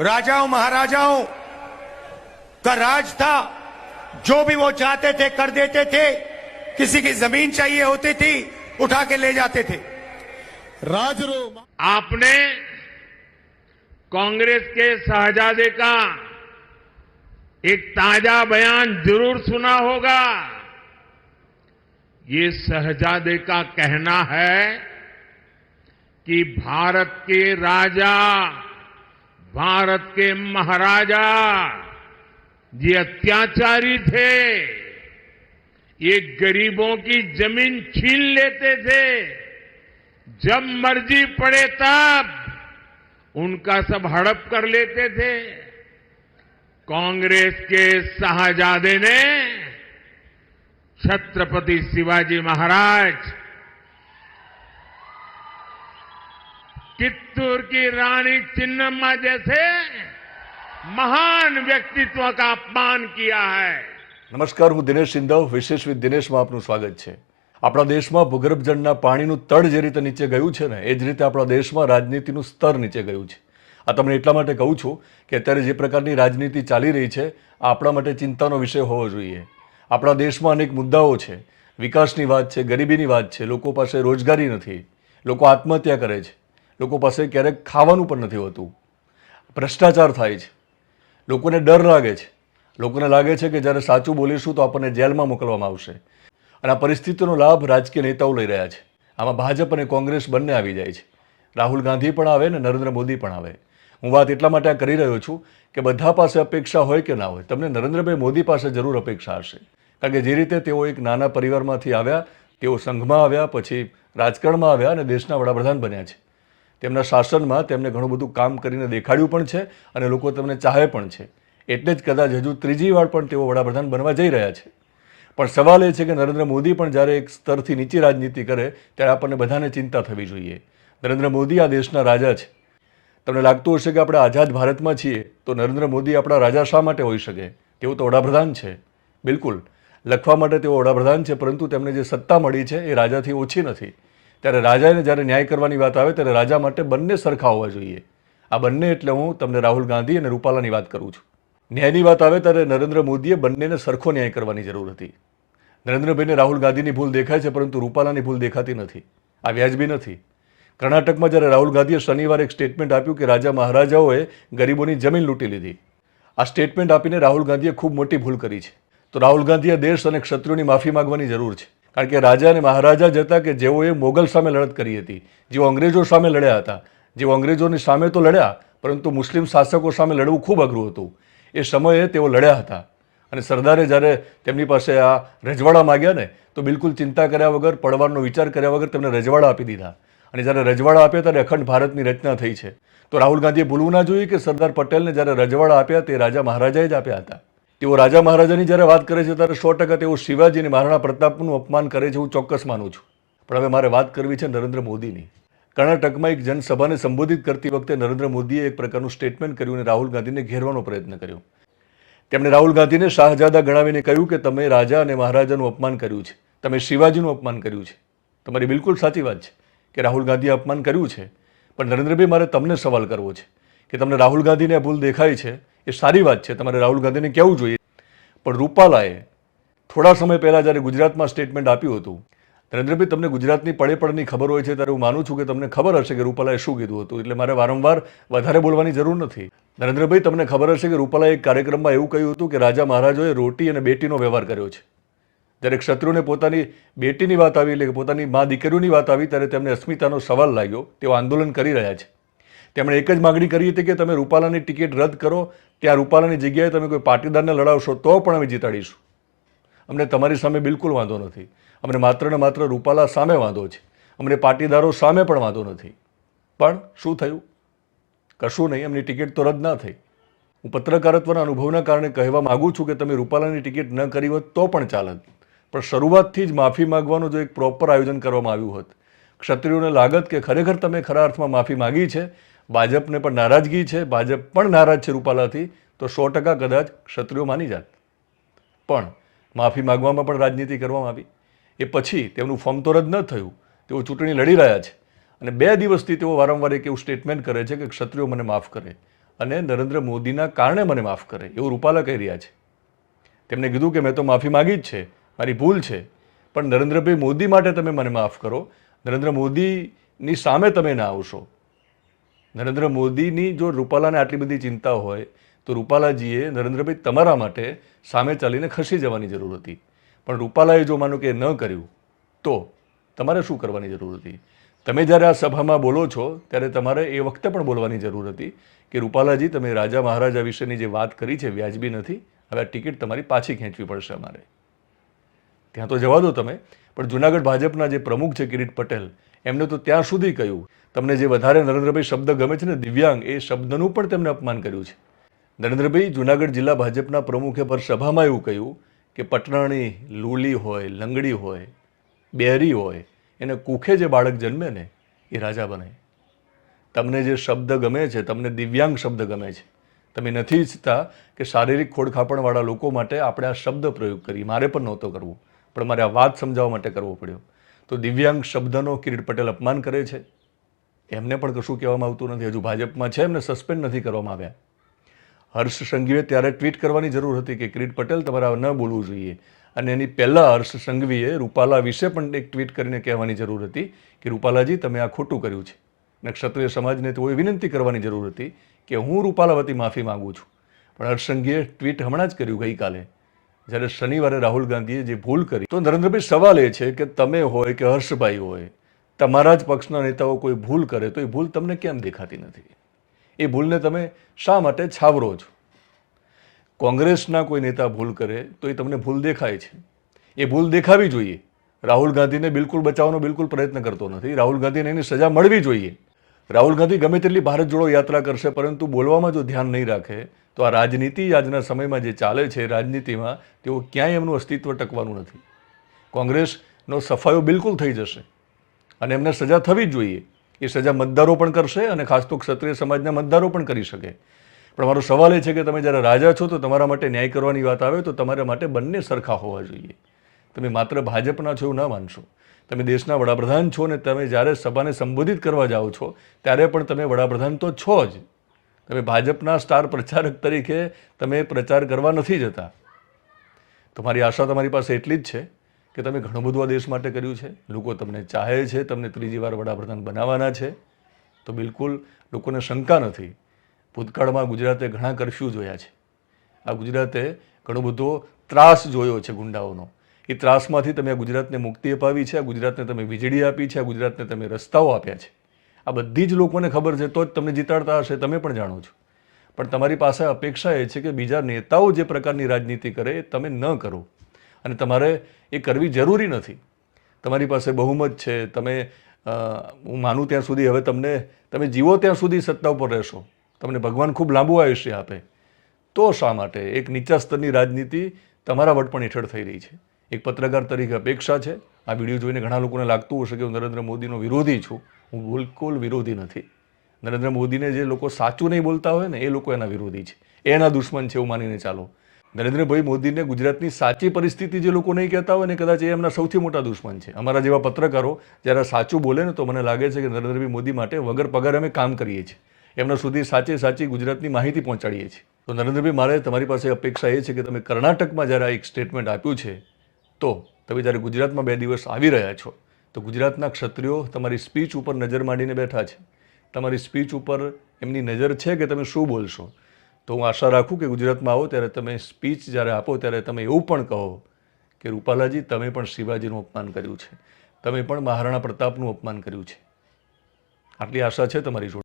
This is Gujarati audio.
राजाओं, महाराजाओं का राज था। जो भी वो चाहते थे, कर देते थे। किसी की ज़मीन चाहिए होती थी, उठा के ले जाते थे। राजरो आपने कांग्रेस के शहजादे का एक ताज़ा बयान ज़रूर सुना होगा। ये शहजादे का कहना है कि भारत के राजा भारत के महाराजा ये अत्याचारी थे। ये गरीबों की ज़मीन छीन लेते थे। जब मर्ज़ी पड़े तब उनका सब हड़प कर लेते थे। कांग्रेस के शाहजादे ने छत्रपति शिवाजी महाराज कित्तूर की रानी चिन्नम्मा जैसे महान व्यक्तित्व का अपमान किया है નમસ્કાર હું દિનેશ સિંધવ વિશેષ વિથ દિનેશમાં આપનું સ્વાગત છે આપણા દેશમાં ભૂગર્ભ જળના પાણીનું તળ જે રીતે નીચે ગયું છે ને એ જ રીતે આપણા દેશમાં રાજનીતિનું સ્તર નીચે ગયું છે આ તમને એટલા માટે કહું છું કે અત્યારે જે પ્રકારની રાજનીતિ ચાલી રહી છે આ આપણા માટે ચિંતાનો વિષય હોવો જોઈએ આપણા દેશમાં અનેક મુદ્દાઓ છે વિકાસની વાત છે ગરીબીની વાત છે લોકો પાસે રોજગારી નથી લોકો આત્મહત્યા કરે છે લોકો પાસે ક્યારેક ખાવાનું પણ નથી હોતું. ભ્રષ્ટાચાર થાય છે. લોકોને ડર લાગે છે. લોકોને લાગે છે કે જ્યારે સાચું બોલીશું તો આપણને જેલમાં મોકલવામાં આવશે. અને આ પરિસ્થિતિનો લાભ રાજકીય નેતાઓ લઈ રહ્યા છે. આમાં ભાજપ અને કોંગ્રેસ બંને આવી જાય છે. રાહુલ ગાંધી પણ આવે ને નરેન્દ્ર મોદી પણ આવે. હું વાત એટલા માટે આ કરી રહ્યો છું કે બધા પાસે અપેક્ષા હોય કે ના હોય. તમને નરેન્દ્રભાઈ મોદી પાસે જરૂર અપેક્ષા હશે. કારણ કે જે રીતે તેઓ એક નાના પરિવારમાંથી આવ્યા, તેઓ સંઘમાં આવ્યા, પછી રાજકારણમાં આવ્યા અને દેશના વડાપ્રધાન બન્યા છે. તેમના શાસનમાં તેમને ઘણું બધું કામ કરીને દેખાડ્યું પણ છે અને લોકો તેમને ચાહે પણ છે. એટલે જ કદાચ હજુ ત્રીજી વાર પણ તેઓ વડાપ્રધાન બનવા જઈ રહ્યા છે. પણ સવાલ એ છે કે નરેન્દ્ર મોદી પણ જ્યારે એક સ્તરથી નીચી રાજનીતિ કરે, ત્યારે આપણને બધાને ચિંતા થવી જોઈએ. નરેન્દ્ર મોદી આ દેશના રાજા છે. તમને લાગતું હશે કે આપણે આઝાદ ભારતમાં છીએ, તો નરેન્દ્ર મોદી આપણા રાજા શા માટે હોઈ શકે? તેઓ તો વડાપ્રધાન છે. બિલકુલ. લખવા માટે તેઓ વડાપ્રધાન છે, પરંતુ તેમને જે સત્તા મળી છે એ રાજાથી ઓછી નથી. ત્યારે રાજાને જ્યારે ન્યાય કરવાની વાત આવે ત્યારે રાજા માટે બંને સરખા હોવા જોઈએ. આ બંને એટલે હું તમને રાહુલ ગાંધી અને રૂપાલાની વાત કરું છું. ન્યાયની વાત આવે ત્યારે નરેન્દ્ર મોદીએ બંનેને સરખો ન્યાય કરવાની જરૂર હતી. નરેન્દ્રભાઈને રાહુલ ગાંધીની ભૂલ દેખાય છે પરંતુ રૂપાલાની ભૂલ દેખાતી નથી. આ વ્યાજબી નથી. કર્ણાટકમાં જ્યારે રાહુલ ગાંધીએ શનિવારે એક સ્ટેટમેન્ટ આપ્યું કે રાજા મહારાજાઓએ ગરીબોની જમીન લૂંટી લીધી. આ સ્ટેટમેન્ટ આપીને રાહુલ ગાંધીએ ખૂબ મોટી ભૂલ કરી છે. તો રાહુલ ગાંધીએ દેશ અને ક્ષત્રિયોની માફી માગવાની જરૂર છે. કારણ કે રાજા અને મહારાજા જ હતા કે જેઓએ મોગલ સામે લડત કરી હતી. જેઓ અંગ્રેજો સામે લડ્યા હતા. જેઓ અંગ્રેજોની સામે તો લડ્યા, પરંતુ મુસ્લિમ શાસકો સામે લડવું ખૂબ અઘરું હતું. એ સમયે તેઓ લડ્યા હતા. અને સરદારે જ્યારે તેમની પાસે આ રજવાડા માગ્યા ને, તો બિલકુલ ચિંતા કર્યા વગર પડવાનો વિચાર કર્યા વગર તેમને રજવાડા આપી દીધા. અને જ્યારે રજવાડા આપ્યા ત્યારે અખંડ ભારતની રચના થઈ છે. તો રાહુલ ગાંધીએ ભૂલવું ના જોઈએ કે સરદાર પટેલને જ્યારે રજવાડા આપ્યા તે રાજા મહારાજાએ જ આપ્યા હતા. તેઓ રાજા મહારાજાની જ્યારે વાત કરે છે ત્યારે સો ટકા તેઓ શિવાજી અને મહારાણા પ્રતાપનું અપમાન કરે છે હું ચોક્કસ માનું છું. પણ હવે મારે વાત કરવી છે નરેન્દ્ર મોદીની. કર્ણાટકમાં એક જનસભાને સંબોધિત કરતી વખતે નરેન્દ્ર મોદીએ એક પ્રકારનું સ્ટેટમેન્ટ કર્યું અને રાહુલ ગાંધીને ઘેરવાનો પ્રયત્ન કર્યો. તેમણે રાહુલ ગાંધીને શાહજાદા ગણાવીને કહ્યું કે તમે રાજા અને મહારાજાનું અપમાન કર્યું છે. તમે શિવાજીનું અપમાન કર્યું છે. તમારી બિલકુલ સાચી વાત છે કે રાહુલ ગાંધીએ અપમાન કર્યું છે. પણ નરેન્દ્રભાઈ, મારે તમને સવાલ કરવો છે કે તમને રાહુલ ગાંધીને આ ભૂલ દેખાય છે? એ સારી વાત છે, તમારે રાહુલ ગાંધીને કહેવું જોઈએ. પણ રૂપાલાએ થોડા સમય પહેલાં જ્યારે ગુજરાતમાં સ્ટેટમેન્ટ આપ્યું હતું નરેન્દ્રભાઈ તમને ગુજરાતની પડે પડની ખબર હોય છે, ત્યારે હું માનું છું કે તમને ખબર હશે કે રૂપાલાએ શું કીધું હતું. એટલે મારે વારંવાર વધારે બોલવાની જરૂર નથી. નરેન્દ્રભાઈ તમને ખબર હશે કે રૂપાલાએ એક કાર્યક્રમમાં એવું કહ્યું હતું કે રાજા મહારાજોએ રોટી અને બેટીનો વ્યવહાર કર્યો છે. જ્યારે ક્ષત્રુને પોતાની બેટીની વાત આવી, એટલે કે પોતાની મા દીકરીઓની વાત આવી, ત્યારે તેમને અસ્મિતાનો સવાલ લાગ્યો. તેઓ આંદોલન કરી રહ્યા છે. તેમણે એક જ માગણી કરી હતી કે તમે રૂપાલાની ટિકિટ રદ કરો ત્યાં રૂપાલાની જગ્યાએ તમે કોઈ પાટીદારને લડાવશો તો પણ અમે જીતાડીશું. અમને તમારી સામે બિલકુલ વાંધો નથી. અમને માત્ર ને માત્ર રૂપાલા સામે વાંધો છે. અમને પાટીદારો સામે પણ વાંધો નથી. પણ શું થયું? કશું નહીં, એમની ટિકિટ તો રદ ના થઈ. હું પત્રકારત્વના અનુભવના કારણે કહેવા માગું છું કે તમે રૂપાલાની ટિકિટ ન કરી હોત તો પણ ચાલત. પણ શરૂઆતથી જ માફી માંગવાનું જો એક પ્રોપર આયોજન કરવામાં આવ્યું હોત. ક્ષત્રિયોને લાગત કે ખરેખર તમે ખરા અર્થમાં માફી માંગી છે ભાજપને પણ નારાજગી છે, ભાજપ પણ નારાજ છે રૂપાલાથી, તો સો ટકા કદાચ ક્ષત્રિયો માની જાત. પણ માફી માગવામાં પણ રાજનીતિ કરવામાં આવી. એ પછી તેમનું ફોર્મ તો રદ ન થયું, તેઓ ચૂંટણી લડી રહ્યા છે. અને બે દિવસથી તેઓ વારંવાર એક એવું સ્ટેટમેન્ટ કરે છે કે ક્ષત્રિયો મને માફ કરે અને નરેન્દ્ર મોદીના કારણે મને માફ કરે, એવું રૂપાલા કહી રહ્યા છે. તેમણે કીધું કે મેં તો માફી માગી જ છે, મારી ભૂલ છે, પણ નરેન્દ્રભાઈ મોદી માટે તમે મને માફ કરો, નરેન્દ્ર મોદીની સામે તમે ના આવશો. નરેન્દ્ર મોદીની જો રૂપાલાને આટલી બધી ચિંતા હોય, તો રૂપાલાજીએ નરેન્દ્રભાઈ તમારા માટે સામે ચાલીને ખસી જવાની જરૂર હતી. પણ રૂપાલાએ જો માનો કે ન કર્યું, તો તમારે શું કરવાની જરૂર હતી? તમે જ્યારે આ સભામાં બોલો છો, ત્યારે તમારે એ વખતે પણ બોલવાની જરૂર હતી કે રૂપાલાજી, તમે રાજા મહારાજા વિશેની જે વાત કરી છે, વ્યાજબી નથી. હવે આ ટિકિટ તમારી પાછી ખેંચવી પડશે અમારે. ત્યાં તો જવા દો તમે. પણ જુનાગઢ ભાજપના જે પ્રમુખ છે કિરીટ પટેલ, એમને તો ત્યાં સુધી કહ્યું તમને જે વધારે નરેન્દ્રભાઈ શબ્દ ગમે છે ને, દિવ્યાંગ, એ શબ્દનું પણ તેમને અપમાન કર્યું છે. નરેન્દ્રભાઈ, જુનાગઢ જિલ્લા ભાજપના પ્રમુખે પર સભામાં એવું કહ્યું કે પટરાણી લૂલી હોય, લંગડી હોય બેરી હોય, એને કુખે જે બાળક જન્મે ને, એ રાજા બને. તમને જે શબ્દ ગમે છે, તમને દિવ્યાંગ શબ્દ ગમે છે, તમે નથી ઈચ્છતા કે શારીરિક ખોડખાપણવાળા લોકો માટે આપણે આ શબ્દ પ્રયોગ કરીએ. મારે પણ નહોતો કરવો, પણ મારે આ વાત સમજાવવા માટે કરવો પડ્યો. તો દિવ્યાંગ શબ્દનો કિરીટ પટેલ અપમાન કરે છે? એમને પણ કશું કહેવામાં આવતું નથી. હજુ ભાજપમાં છે એમને સસ્પેન્ડ નથી કરવામાં આવ્યા. હર્ષ સંઘવીએ ત્યારે ટ્વીટ કરવાની જરૂર હતી કે કિરીટ પટેલ તમારે ન બોલવું જોઈએ. અને એની પહેલાં હર્ષ સંઘવીએ રૂપાલા વિશે પણ એક ટ્વીટ કરીને કહેવાની જરૂર હતી કે, રૂપાલાજી, તમે આ ખોટું કર્યું છે. અને ક્ષત્રિય સમાજને તો એ વિનંતી કરવાની જરૂર હતી કે, હું રૂપાલા વતી માફી માંગુ છું. પણ હર્ષ સંઘવીએ ટ્વીટ હમણાં જ કર્યું ગઈકાલે. જ્યારે શનિવારે રાહુલ ગાંધીએ જે ભૂલ કરી, તો નરેન્દ્રભાઈ સવાલ એ છે કે, તમે હોય કે હર્ષભાઈ હોય? તમારા જ પક્ષના નેતાઓ કોઈ ભૂલ કરે તો એ ભૂલ તમને કેમ દેખાતી નથી? એ ભૂલને તમે શા માટે છાવરો છો? કોંગ્રેસના કોઈ નેતા ભૂલ કરે તો એ તમને ભૂલ દેખાય છે. એ ભૂલ દેખાવી જોઈએ. રાહુલ ગાંધીને બિલકુલ બચાવવાનો બિલકુલ પ્રયત્ન કરતો નથી. રાહુલ ગાંધીને એની સજા મળવી જોઈએ. રાહુલ ગાંધી ગમે તેટલી ભારત જોડો યાત્રા કરશે, પરંતુ બોલવામાં જો ધ્યાન નહીં રાખે, તો આ રાજનીતિ આજના સમયમાં જે ચાલે છે રાજનીતિમાં તેઓ ક્યાંય એમનું અસ્તિત્વ ટકવાનું નથી. કોંગ્રેસનો સફાયો બિલકુલ થઈ જશે. અને એમને સજા થવી જ જોઈએ. એ સજા મતદારો પણ કરશે અને ખાસ તો ક્ષત્રિય સમાજના મતદારો પણ કરી શકે. પણ મારો સવાલ એ છે કે તમે જ્યારે રાજા છો તો તમારા માટે ન્યાય કરવાની વાત આવે તો તમારા માટે બંને સરખા હોવા જોઈએ. તમે માત્ર ભાજપના છો એવું ના માનશો. તમે દેશના વડાપ્રધાન છો ને તમે જ્યારે સભાને સંબોધિત કરવા જાઓ છો, ત્યારે પણ તમે વડાપ્રધાન તો છો જ. તમે ભાજપના સ્ટાર પ્રચારક તરીકે તમે પ્રચાર કરવા નથી જતા. તમારી આશા તમારી પાસે એટલી જ છે. કે તમે ઘણું બધું આ દેશ માટે કર્યું છે. લોકો તમને ચાહે છે, તમને ત્રીજી વાર વડાપ્રધાન બનાવવાના છે. તો બિલકુલ લોકોને શંકા નથી. ભૂતકાળમાં ગુજરાતે ઘણા કરફ્યુ જોયા છે. આ ગુજરાતે ઘણો બધો ત્રાસ જોયો છે ગુંડાઓનો. એ ત્રાસમાંથી તમે આ ગુજરાતને મુક્તિ અપાવી છે, આ ગુજરાતને તમે વીજળી આપી છે, આ ગુજરાતને તમે રસ્તાઓ આપ્યા છે. આ બધી જ લોકોને ખબર છે, તો જ તમને જીતાડતા હશે, તમે પણ જાણો છો. પણ તમારી પાસે અપેક્ષા એ છે કે બીજા નેતાઓ જે પ્રકારની રાજનીતિ કરે એ તમે ન કરો. અને તમારે એ કરવી જરૂરી નથી. તમારી પાસે બહુમત છે, તમે હું માનું ત્યાં સુધી હવે તમને, તમે જીવો ત્યાં સુધી સત્તા ઉપર રહેશો. તમને ભગવાન ખૂબ લાંબુ આયુષ્ય આપે. તો શા માટે? એક નીચા સ્તરની રાજનીતિ તમારા વડપણ હેઠળ થઈ રહી છે. એક પત્રકાર તરીકે અપેક્ષા છે. આ વીડિયો જોઈને ઘણા લોકોને લાગતું હશે કે હું નરેન્દ્ર મોદીનો વિરોધી છું. હું બિલકુલ વિરોધી નથી. નરેન્દ્ર મોદીને જે લોકો સાચું નહીં બોલતા હોય ને, એ લોકો એના વિરોધી છે. એના દુશ્મન છે એવું માનીને ચાલો. નરેન્દ્રભાઈ મોદીને ગુજરાતની સાચી પરિસ્થિતિ જે લોકો નહીં કહેતા હોય ને કદાચ એ એમના સૌથી મોટા દુશ્મન છે. અમારા જેવા પત્રકારો જ્યારે સાચું બોલે ને તો મને લાગે છે કે નરેન્દ્રભાઈ મોદી માટે વગર પગાર અમે કામ કરીએ છીએ. એમના સુધી સાચે સાચી ગુજરાતની માહિતી પહોંચાડીએ છીએ. તો નરેન્દ્રભાઈ, મારે તમારી પાસે અપેક્ષા એ છે કે તમે કર્ણાટકમાં જ્યારે આ એક સ્ટેટમેન્ટ આપ્યું છે, તો તમે જ્યારે ગુજરાતમાં બે દિવસ આવી રહ્યા છો, તો ગુજરાતના ક્ષત્રિયો તમારી સ્પીચ ઉપર નજર માંડીને બેઠા છે. તમારી સ્પીચ ઉપર એમની નજર છે કે તમે શું બોલશો? તો હું આશા રાખું કે ગુજરાતમાં આવો ત્યારે તમે સ્પીચ જ્યારે આપો ત્યારે તમે એવું પણ કહો કે રૂપાલાજી, તમે પણ શિવાજીનું અપમાન કર્યું છે. તમે પણ મહારાણા પ્રતાપનું અપમાન કર્યું છે. આટલી આશા છે તમારી જોડે?